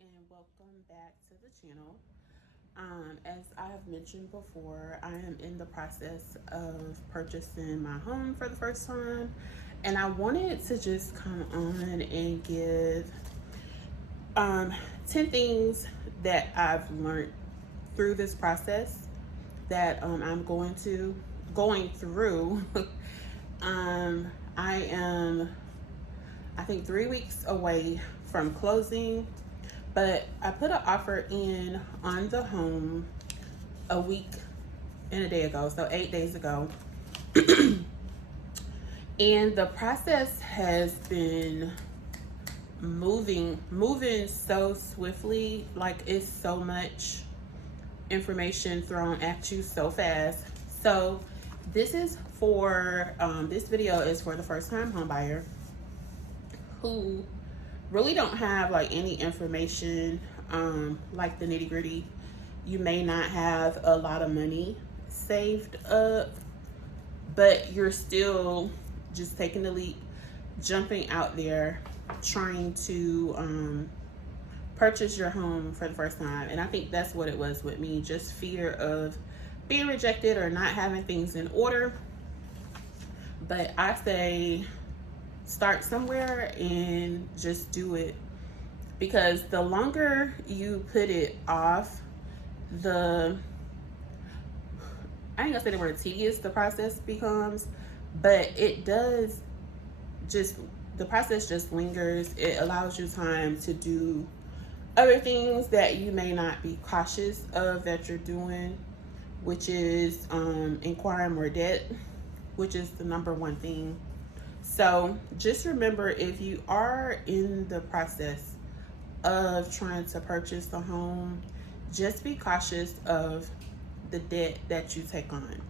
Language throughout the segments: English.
and welcome back to the channel. As I have mentioned before, I am in the process of purchasing my home for the first time, and I wanted to just come on and give 10 things that I've learned through this process that I'm going through. I am, I think, 3 weeks away from closing, but I put an offer in on the home a week and a day ago, so 8 days ago. And the process has been moving so swiftly. Like, it's so much information thrown at you so fast. So this video is for the first time home buyer who really don't have like any information, like the nitty gritty. You may not have a lot of money saved up, but you're still just taking the leap, jumping out there, trying to purchase your home for the first time. And I think that's what it was with me, just fear of being rejected or not having things in order. But I say start somewhere and just do it, because the longer you put it off, I ain't gonna say the word tedious the process becomes, but the process just lingers. It allows you time to do other things that you may not be cautious of that you're doing, which is acquiring more debt, which is the number one thing. So just remember, if you are in the process of trying to purchase the home, just be cautious of the debt that you take on.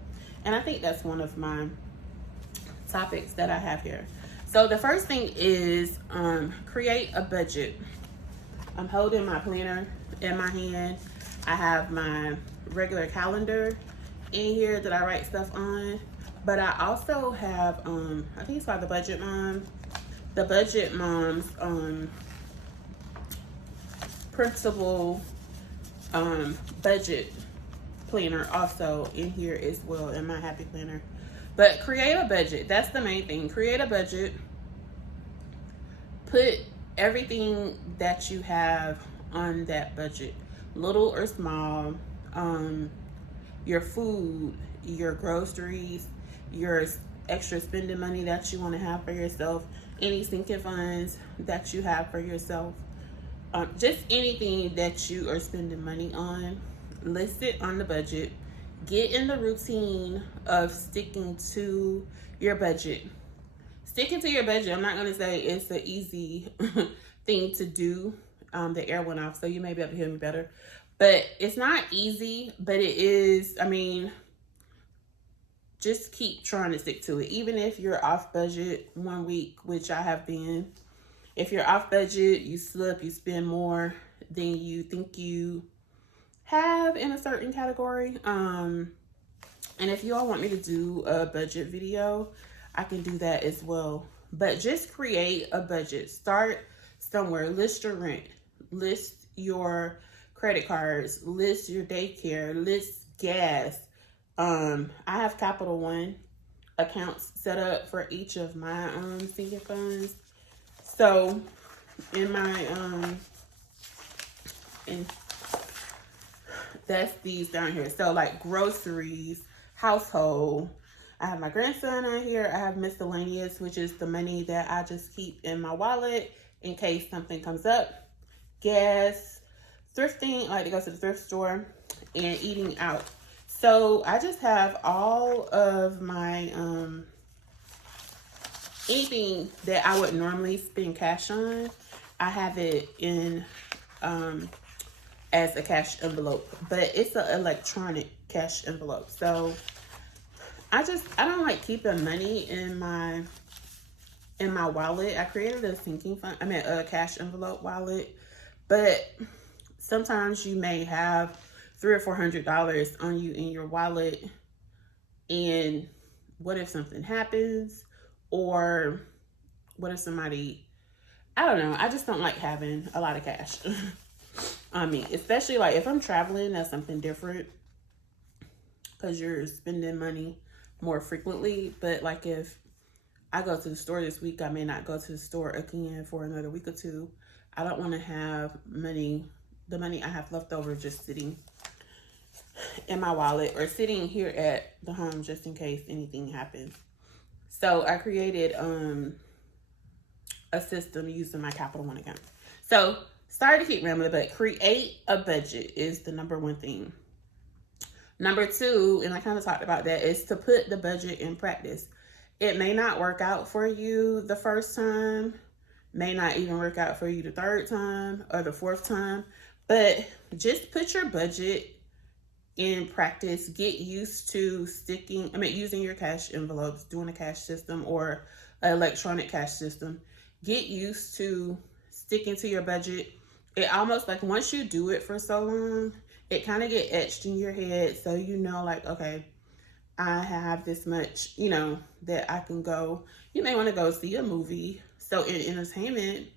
And I think that's one of my topics that I have here. So the first thing is create a budget. I'm holding my planner in my hand. I have my regular calendar in here that I write stuff on. But I also have, I think it's called the Budget Mom. The Budget Mom's principal budget planner also in here as well, in my Happy Planner. But create a budget. That's the main thing. Create a budget. Put everything that you have on that budget, little or small. Your food, your groceries, your extra spending money that you want to have for yourself, any sinking funds that you have for yourself, just anything that you are spending money on, list it on the budget. Get in the routine of sticking to your budget. Sticking to your budget, I'm not going to say it's an easy thing to do. The air went off, so you may be able to hear me better. But it's not easy, but it is. I mean, just keep trying to stick to it. Even if you're off budget one week, which I have been. If you're off budget, you slip, you spend more than you think you have in a certain category. And if you all want me to do a budget video, I can do that as well. But just create a budget. Start somewhere. List your rent. List your credit cards. List your daycare. List gas. I have Capital One accounts set up for each of my senior funds. So in my and that's these down here. So like groceries, household. I have my grandson on here. I have miscellaneous, which is the money that I just keep in my wallet in case something comes up. Gas, thrifting, I like to go to the thrift store, and eating out. So I just have all of my anything that I would normally spend cash on, I have it in as a cash envelope, but it's an electronic cash envelope. So I don't like keeping money in my wallet. I created a sinking fund, a cash envelope wallet, but sometimes you may have $300 or $400 on you in your wallet, and what if something happens, or what if somebody, I don't know, I just don't like having a lot of cash. I mean, especially like if I'm traveling, that's something different because you're spending money more frequently. But like if I go to the store this week, I may not go to the store again for another week or two. I don't want to have the money I have left over just sitting in my wallet or sitting here at the home just in case anything happens. So I created a system using my Capital One account. So sorry to keep rambling, but create a budget is the number one thing. Number two, and I kind of talked about that, is to put the budget in practice. It may not work out for you the first time, may not even work out for you the third time or the fourth time, but just put your budget in practice. Get used to using your cash envelopes, doing a cash system or an electronic cash system. Get used to sticking to your budget. It almost like once you do it for so long, it kind of get etched in your head. So you know, like, okay, I have this much, that I can go. You may want to go see a movie. So in entertainment,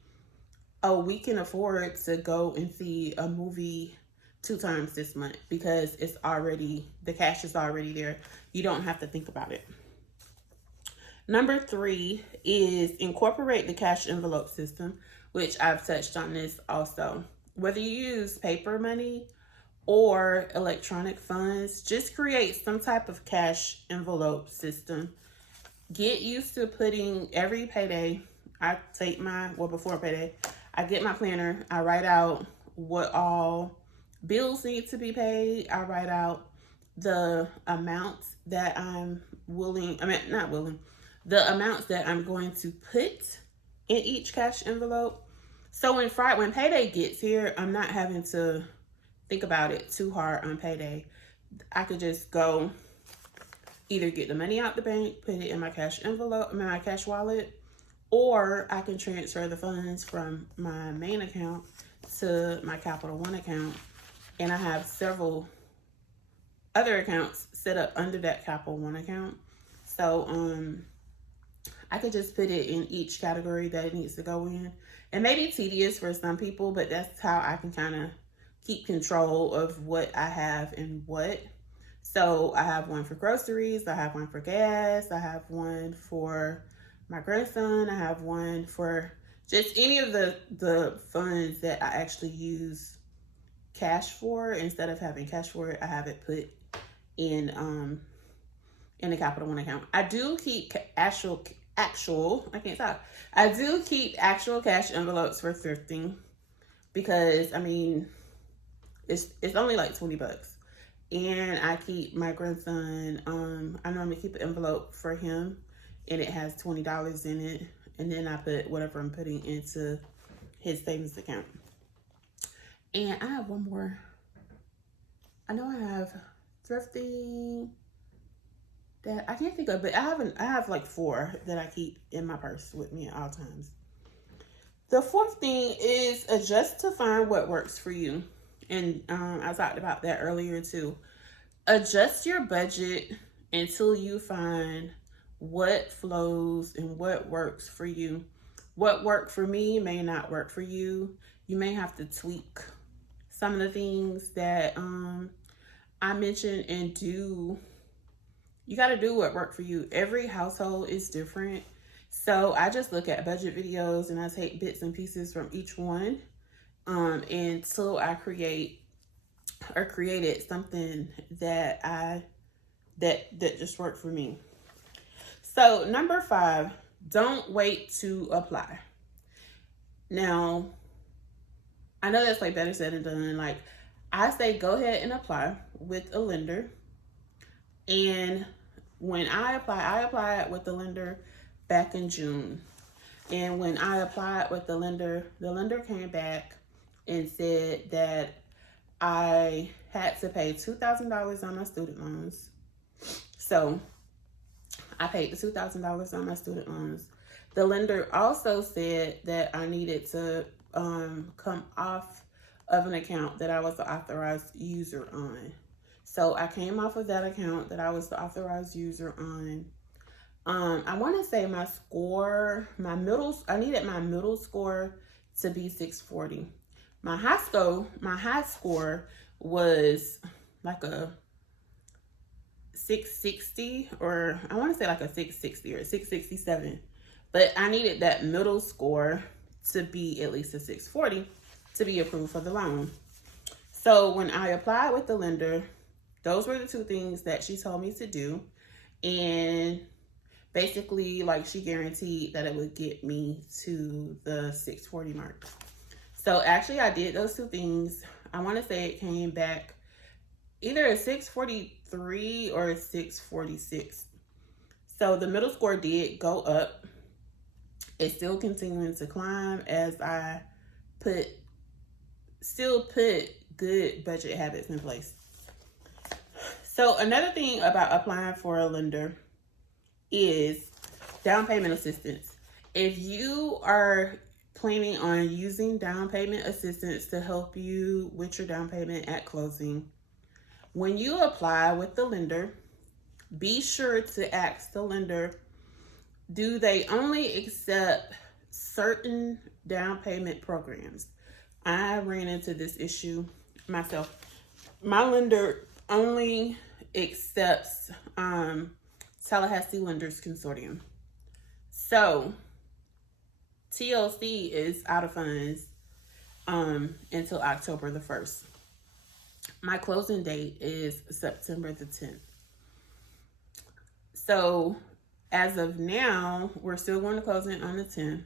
we can afford to go and see a movie 2 times this month because the cash is already there. You don't have to think about it. Number 3 is incorporate the cash envelope system, which I've touched on this also. Whether you use paper money or electronic funds, just create some type of cash envelope system. Get used to putting every payday. Before payday, I get my planner. I write out what all bills need to be paid. I write out the amounts that the amounts that I'm going to put in each cash envelope. So when payday gets here, I'm not having to think about it too hard on payday. I could just go either get the money out the bank, put it in my cash envelope, my cash wallet, or I can transfer the funds from my main account to my Capital One account. And I have several other accounts set up under that Capital One account. So I could just put it in each category that it needs to go in. It may be tedious for some people, but that's how I can kind of keep control of what I have and what. So I have one for groceries, I have one for gas, I have one for my grandson, I have one for just any of the funds that I actually use cash for. Instead of having cash for it, I have it put in the Capital One account. I do keep actual cash envelopes for thrifting because it's only like $20. And I keep my grandson, I normally keep an envelope for him and it has $20 in it. And then I put whatever I'm putting into his savings account. And I have one more. I know I have thrifting that I can't think of, but I have like 4 that I keep in my purse with me at all times. The 4th thing is adjust to find what works for you. And I talked about that earlier too. Adjust your budget until you find what flows and what works for you. What worked for me may not work for you. You may have to tweak some of the things that I mentioned and do. You got to do what worked for you. Every household is different. So I just look at budget videos and I take bits and pieces from each one until I created something that just worked for me. So number 5, don't wait to apply. Now, I know that's like better said than done. Like I say, go ahead and apply with a lender. And when I applied with the lender back in June. And when I applied with the lender came back and said that I had to pay $2,000 on my student loans. So I paid the $2,000 on my student loans. The lender also said that I needed to come off of an account that I was the authorized user on. So I came off of that account that I was the authorized user on. I want to say my score, I needed my middle score to be 640. My high score was like a 660, or I want to say like a 660 or 667. But I needed that middle score to be at least a 640 to be approved for the loan. So when I applied with the lender, those were the two things that she told me to do. And basically, like, she guaranteed that it would get me to the 640 mark. So actually I did those two things. I want to say it came back either a 643 or a 646. So the middle score did go up. It's still continuing to climb as I still put good budget habits in place. So another thing about applying for a lender is down payment assistance. If you are planning on using down payment assistance to help you with your down payment at closing, when you apply with the lender, be sure to ask the lender, do they only accept certain down payment programs? I ran into this issue myself. My lender only accepts Tallahassee Lenders Consortium. So TLC is out of funds until October the 1st. My closing date is September the 10th. So as of now, we're still going to closing on the 10th.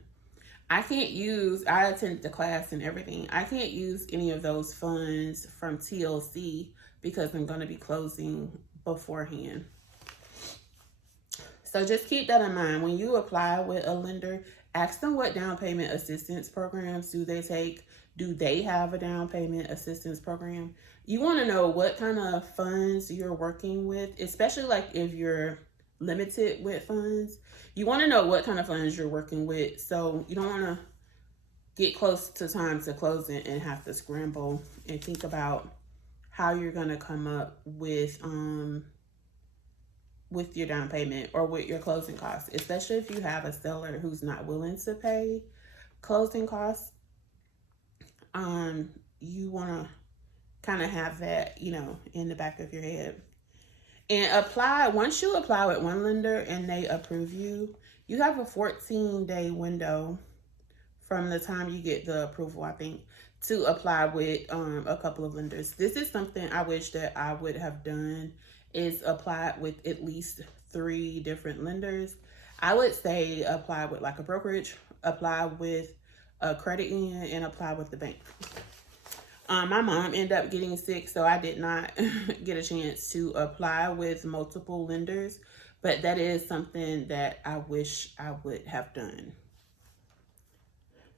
I attended the class and everything. I can't use any of those funds from TLC because I'm going to be closing beforehand. So just keep that in mind. When you apply with a lender, ask them what down payment assistance programs do they take. Do they have a down payment assistance program? You want to know what kind of funds you're working with, especially like if you're limited with funds. You want to know what kind of funds you're working with, so you don't want to get close to time to closing and have to scramble and think about how you're going to come up with your down payment or with your closing costs, especially if you have a seller who's not willing to pay closing costs. You want to kind of have that, in the back of your head. And once you apply with one lender and they approve you, you have a 14-day window from the time you get the approval, I think, to apply with a couple of lenders. This is something I wish that I would have done, is apply with at least 3 different lenders. I would say apply with like a brokerage, apply with a credit union, and apply with the bank. My mom ended up getting sick, so I did not get a chance to apply with multiple lenders, but that is something that I wish I would have done.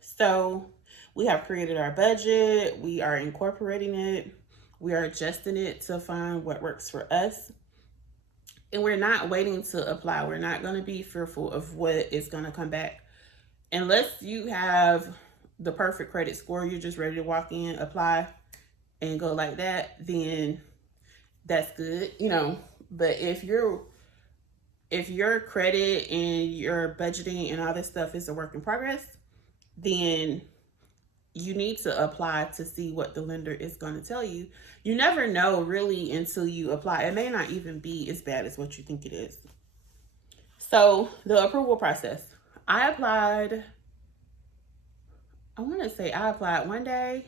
So we have created our budget. We are incorporating it. We are adjusting it to find what works for us. And we're not waiting to apply. We're not going to be fearful of what is going to come back. Unless you have the perfect credit score, you're just ready to walk in, apply, and go like that, then that's good, But if your credit and your budgeting and all this stuff is a work in progress, then you need to apply to see what the lender is going to tell you. You never know really until you apply. It may not even be as bad as what you think it is. So the approval process. I applied one day.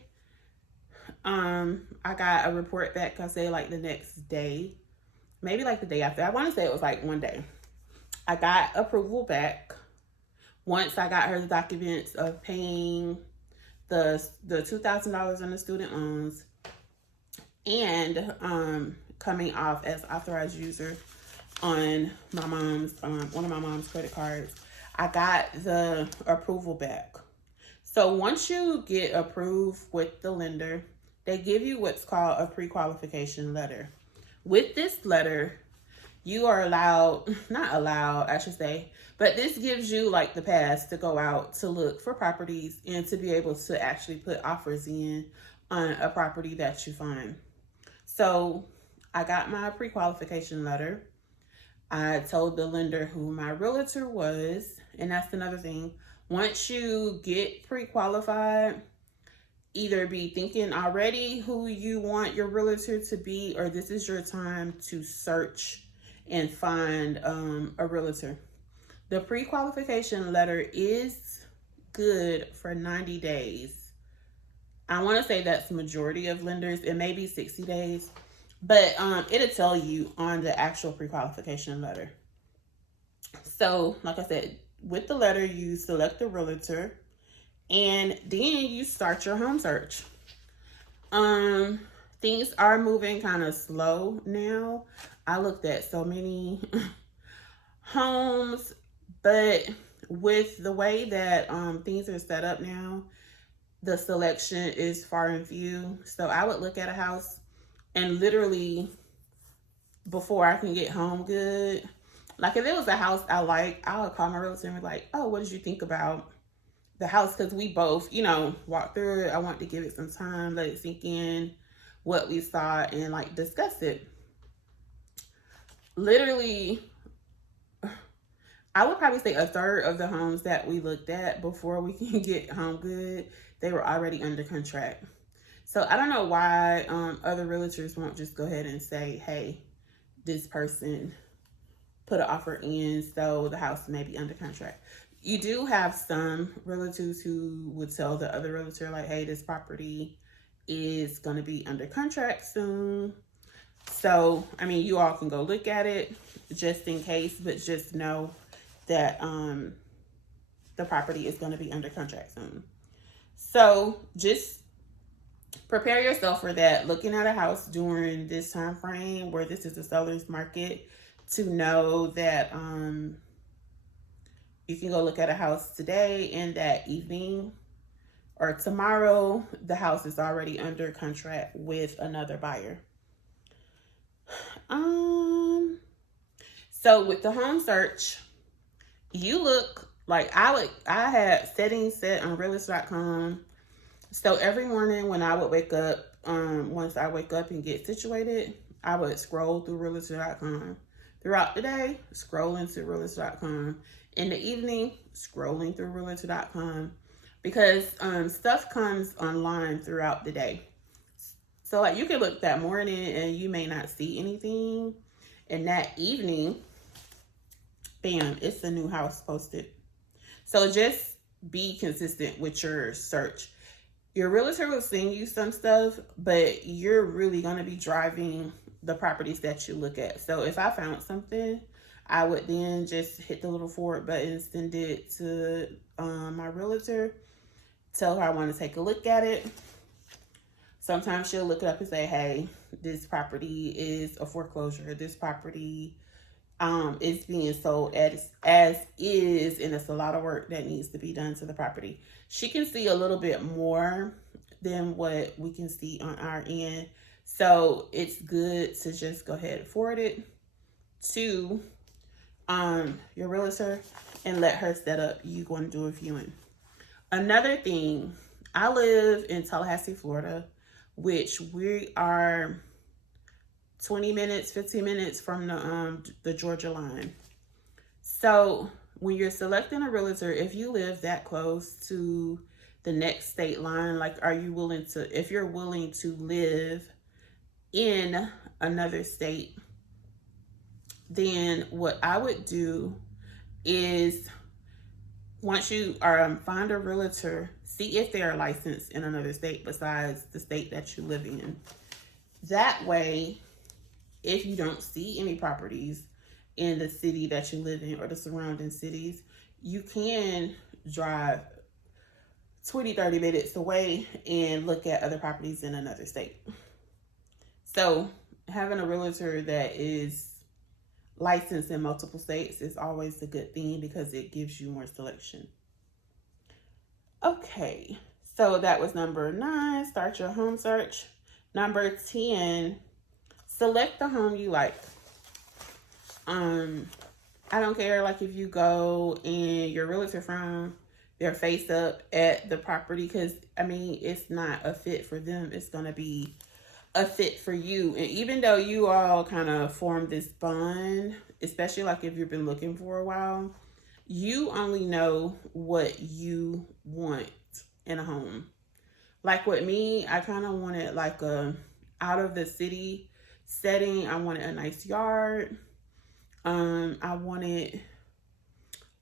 I got a report back, I say like the next day, maybe like the day after. I want to say it was like one day. I got approval back once I got her the documents of paying the $2,000 on the student loans and coming off as authorized user on my mom's one of my mom's credit cards. I got the approval back. So once you get approved with the lender, they give you what's called a pre-qualification letter. With this letter, you are not allowed, I should say, but this gives you like the pass to go out to look for properties and to be able to actually put offers in on a property that you find. So I got my pre-qualification letter. I told the lender who my realtor was, and that's another thing. Once you get pre-qualified, either be thinking already who you want your realtor to be, or this is your time to search and find a realtor. The pre-qualification letter is good for 90 days. I want to say that's the majority of lenders. It may be 60 days, but it'll tell you on the actual pre-qualification letter. So, like I said, with the letter, you select the realtor, and then you start your home search. Things are moving kind of slow now. I looked at so many homes, but with the way that things are set up now, the selection is far and few. So I would look at a house and literally before I can get home good, like if it was a house I like, I would call my realtor and be like, oh, what did you think about the house? Because we both, walked through it. I want to give it some time, let it sink in what we saw, and like discuss it. Literally, I would probably say a third of the homes that we looked at before we can get home good, they were already under contract. So I don't know why other realtors won't just go ahead and say, hey, this person put an offer in, so the house may be under contract. You do have some realtors who would tell the other realtor, like, hey, this property is going to be under contract soon. So, I mean, you all can go look at it just in case, but just know that the property is going to be under contract soon. So just prepare yourself for that. Looking at a house during this time frame where this is a seller's market, to know that you can go look at a house today, and that evening or tomorrow, the house is already under contract with another buyer. So with the home search, you look like I had settings set on realtor.com. So every morning when I would wake up, once I wake up and get situated, I would scroll through realtor.com. Throughout the day, scrolling to realtor.com. In the evening, scrolling through realtor.com, because stuff comes online throughout the day. So like you can look that morning and you may not see anything, and that evening, bam, it's a new house posted. So just be consistent with your search. Your realtor will send you some stuff, but you're really going to be driving the properties that you look at. So if I found something, I would then just hit the little forward button, send it to my realtor, tell her I want to take a look at it. Sometimes she'll look it up and say, hey, this property is a foreclosure. This property is being sold as is, and it's a lot of work that needs to be done to the property. She can see a little bit more than what we can see on our end. So it's good to just go ahead and forward it to your realtor and let her set up you going to do a viewing. Another thing, I live in Tallahassee, Florida, which we are 20 minutes, 15 minutes from the Georgia line. So when you're selecting a realtor, if you live that close to the next state line, like if you're willing to live in another state, then what I would do is, once you find a realtor, see if they are licensed in another state besides the state that you live in. That way, if you don't see any properties in the city that you live in or the surrounding cities, you can drive 20, 30 minutes away and look at other properties in another state. So having a realtor that is licensed in multiple states is always a good thing, because it gives you more selection. Okay, so that was number 9, start your home search. Number 10, select the home you like. I don't care, like if you go and your realtor from their face up at the property, because I mean, it's not a fit for them, it's going to be a fit for you. And even though you all kind of form this bond, especially like if you've been looking for a while, you only know what you want in a home. Like with me, I kind of wanted like a out of the city setting. I wanted a nice yard. I wanted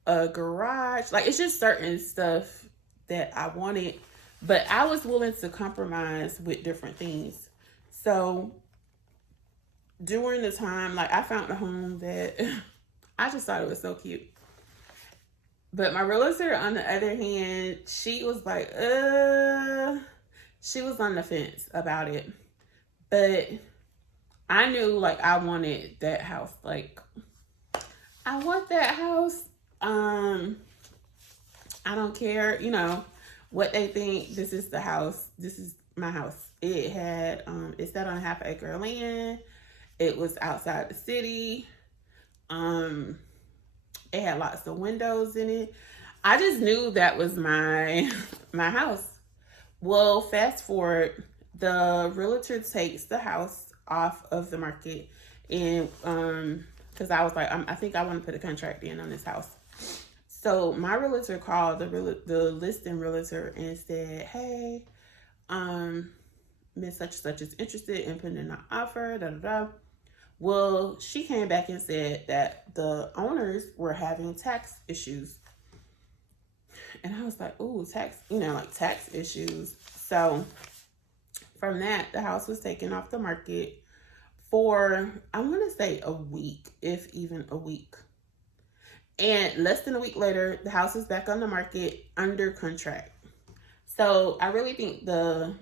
a garage. Like, it's just certain stuff that I wanted, but I was willing to compromise with different things. So during the time, like, I found a home that I just thought it was so cute. But my realtor, on the other hand, she was like, she was on the fence about it. But I knew, like, I wanted that house. Like, I want that house. I don't care, what they think. This is the house. This is my house. It had, it sat on 1/2 acre of land. It was outside the city. It had lots of windows in it. I just knew that was my house. Well, fast forward, the realtor takes the house off of the market, and because I was like, I think I want to put a contract in on this house. So my realtor called the listing realtor and said, "Hey, Miss such and such is interested in putting in an offer." Da da da. Well, she came back and said that the owners were having tax issues. And I was like, "Ooh, like tax issues." So from that, the house was taken off the market for, I want to say, a week, if even a week. And less than a week later, the house is back on the market under contract. So I really think the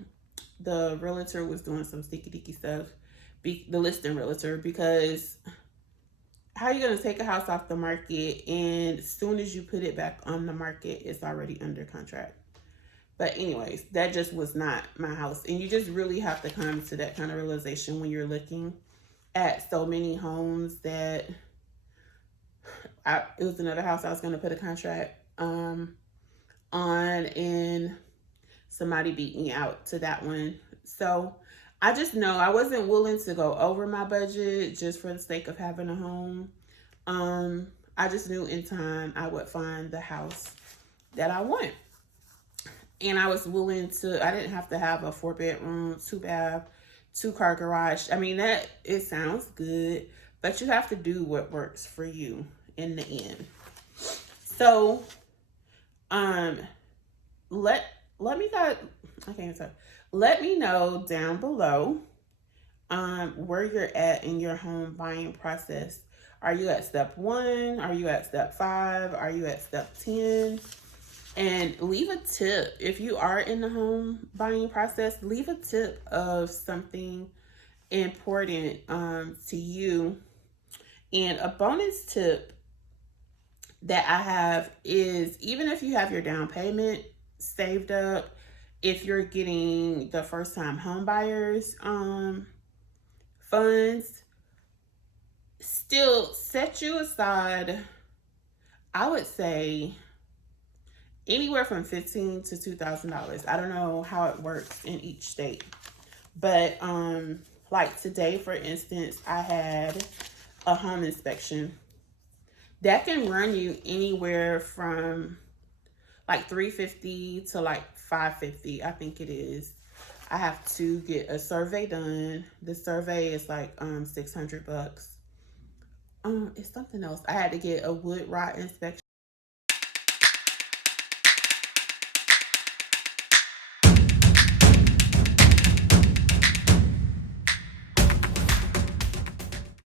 realtor was doing some sticky dicky stuff, the listing realtor, because how are you going to take a house off the market and as soon as you put it back on the market, it's already under contract? But anyways, that just was not my house. And you just really have to come to that kind of realization when you're looking at so many homes that it was another house I was going to put a contract on, and somebody beat me out to that one. So I just know I wasn't willing to go over my budget just for the sake of having a home. I just knew in time I would find the house that I want. And I was willing to, I didn't have to have a 4-bedroom, 2-bath, 2-car garage. I mean, it sounds good, but you have to do what works for you in the end. So, let me know down below, where you're at in your home buying process. Are you at step 1? Are you at step 5? Are you at step 10? And leave a tip. If you are in the home buying process, leave a tip of something important to you. And a bonus tip that I have is, even if you have your down payment saved up, if you're getting the first time home buyers funds, still set you aside, I would say, anywhere from $1,500 to $2,000. I don't know how it works in each state, but like today, for instance, I had a home inspection that can run you anywhere from like $350 to like $550. I think it is. I have to get a survey done. The survey is like $600. It's something else. I had to get a wood rot inspection.